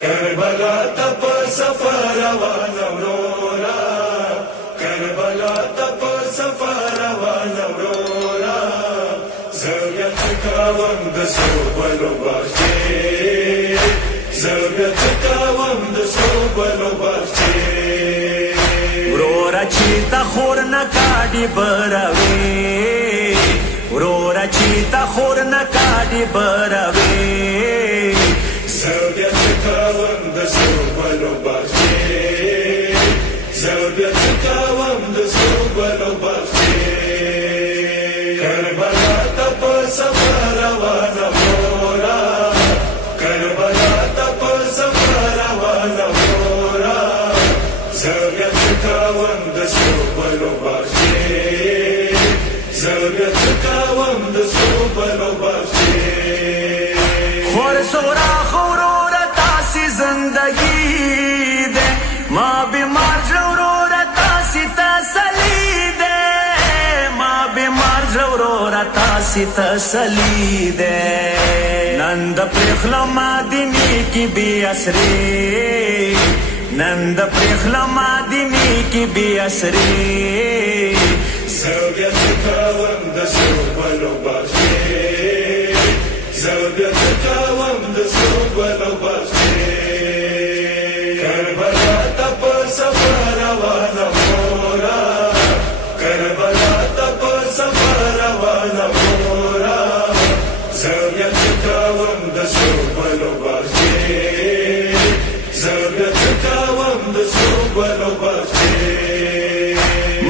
کربلا تپ سفر وانورورا کربلا تپ سفر وانورورا زویت کاوم دسو بلو باشی زویت کاوم دسو بلو باشی ورورا چیتا خور نکاڈی براوی ورورا چیتا خور نکاڈی براوی زویت کاوم دسو بلو باشی زویت کاوم دسو بلو باشی کربلا تپ سفر وانورا کربلا تپ سفر وانورا زویت کاوم دسو بلو باشی زویت کاوم دسو بلو باشی خور سورا خورورا تاسی زندگی دے ماں بیمار ضرورا تاسی تسلی دے ماں بیمار ضرورا تاسی تسلی دے نند پرخلم آدمی کی بی اسری نند پرخلم آدمی کی بی اسری زویت کاوم دسو بلو باشی زویت کاوم دسو بلو باشی کربلا تپ سفر وانورا کربلا تپ سفر وانورا زویت کاوم دسو بلو باشی زویت کاوم دسو بلو باشی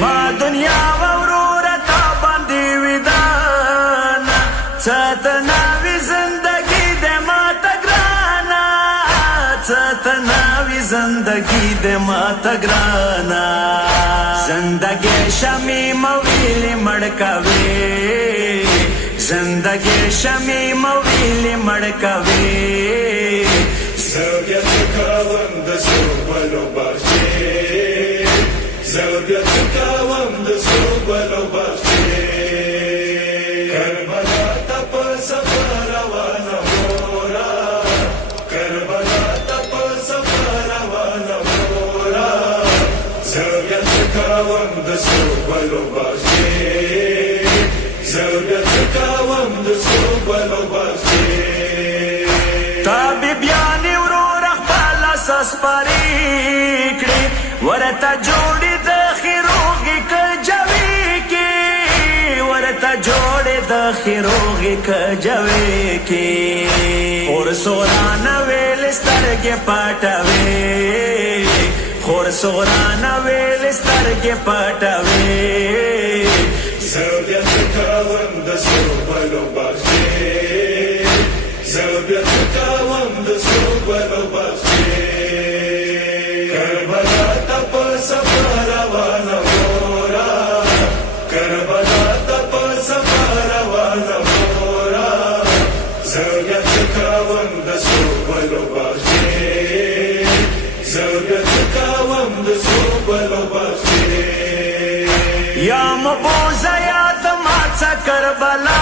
ما دنیا ورورا تا باندې ودانا ستناوی زندگی دے ما تگرانا ستناوی زندگی دے ما تگرانا زندگی شمی مویلی مڑکوی زندگی شمی مویلی مڑکوی زویت کاوم دسو بلو باشی زویت کاوم دسو بلو باشی کربلا تپ سفر وانورا کربلا تپ سفر وانورا زویت کاوم دسو بلو باشی زویت کاوم دسو بلو باشی تابی بیانی ورور اخبال اساس پاریکڑی ورطا جوڑی دخیروغی کجوی کی ورطا جوڑی دخیروغی کجوی کی اور سورانا ویل سترگی پاٹوی خور سورانا ویل سترگی پاٹوی زویت کاوم دسو بلو باشی زویت کاوم دسو بلو باشی کربلا تپ سفر وانورا کربلا تپ سفر وانورا زویت کاوم دسو بلو باشی زویت کاوم دسو بلو باشی یا مبوزا یاد ماچا کربلا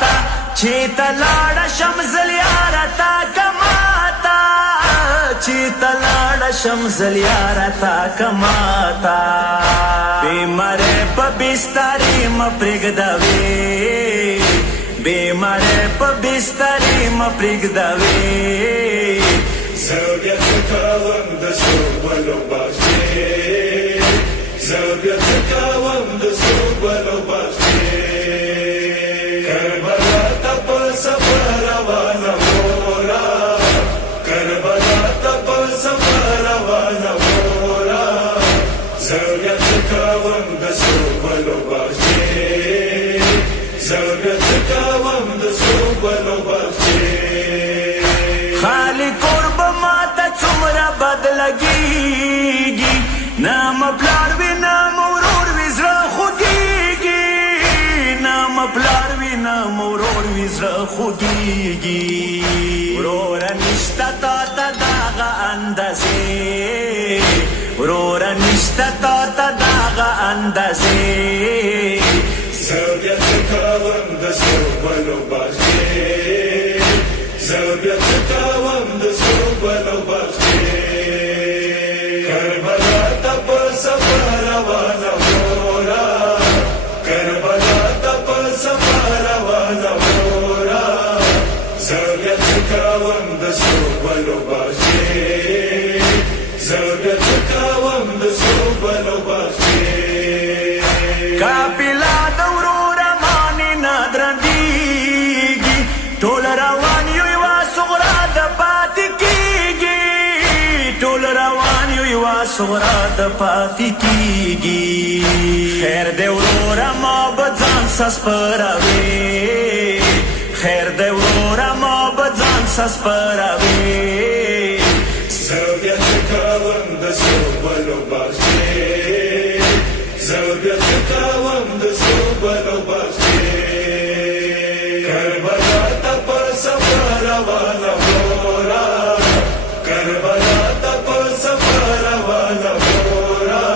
تا چیتا لاڑا شمزل یارتا کماتا چیتا لاڑا شمزل یارتا کماتا بیمارے پا بستاری مپرگدوی بیمارے پا بستاری مپرگدوی زویت کاوم دسو بلو باشی زویت کاوم دسو بلو باشی کربلا تپ سفر وانورا کربلا تپ سفر وانورا زویت کاوم دسو بلو باشی زویت کاوم دسو بلو باشی خالی قرب ماتا چمرا بد لگیگی نام پلار وی نام ورور وی زرا خوگیگی نام پلار وی نام ورور وی زرا خوگیگی ورورا نشتا تا تا داغا اندازی ورورا نشتا تا تا داغا اندازی زویت کاوم دسو بلو باشی زویت کاوم دسو بلو بلو باغچې زه بیا څه کوم د سرو بلو باغچې قافله د ورور مانې نه درندېږي ټول روان یو یوه صغرا د پاتې کېږي ټول روان یو یوه صغرا د پاتې کېږي خیر دی وروره ما به ځان سسپروې خیر دی وروره ما به ځان سسپروې زه بیا څه کوم د سرو بلو باغچې زه بیا څه کوم د سرو بلو باغچې کربلا ته په سفر روانه مورا کربلا ته په سفر روانه مورا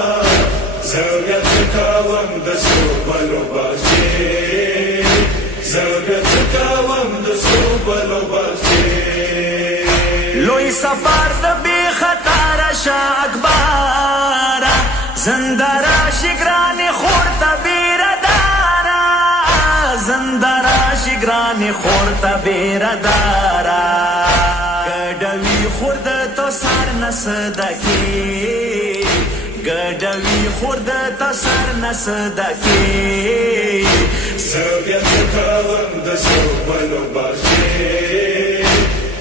زه بیا څه کوم د سرو بلو باغچې زه بیا څه کوم د سرو بلو باغچې لوی سفر د بی خطر شاه اکبره زنده راشي ګرانې خور ته بیرداره زنده راشي ګرانې خور ته بیرداره ګډوي خور د تو سر نه صدقې ګډوي خور د تو سر نه صدقې زه بیا څه کوم د سرو بلو باغچې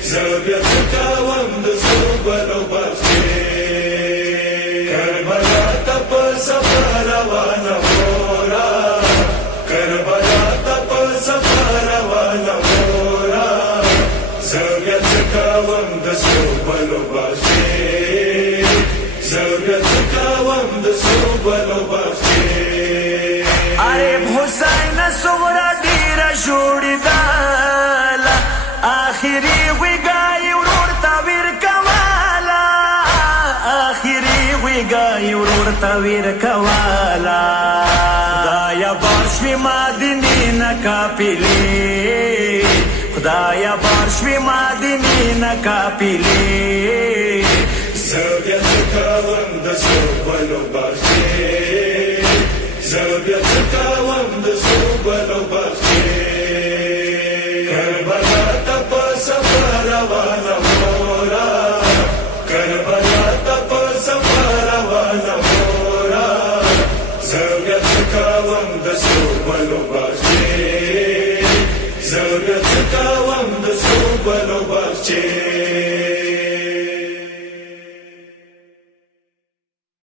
زه بیا څه کوم د سرو بلو باغچې کربلا ته په سفر روانه مورا کربلا ته په سفر روانه مورا زه بیا څه کوم د سرو بلو باغچې زه بیا څه کوم د سرو بلو باغچې عارف حسین صغرا ډیره جوړېدله آخري غویګای ورور ته ورکواله آخري غویګای ورور ته ورکواله خدایه بار شوې مدینې نه قافلې خدایه بار شوې مدینې نه قافلې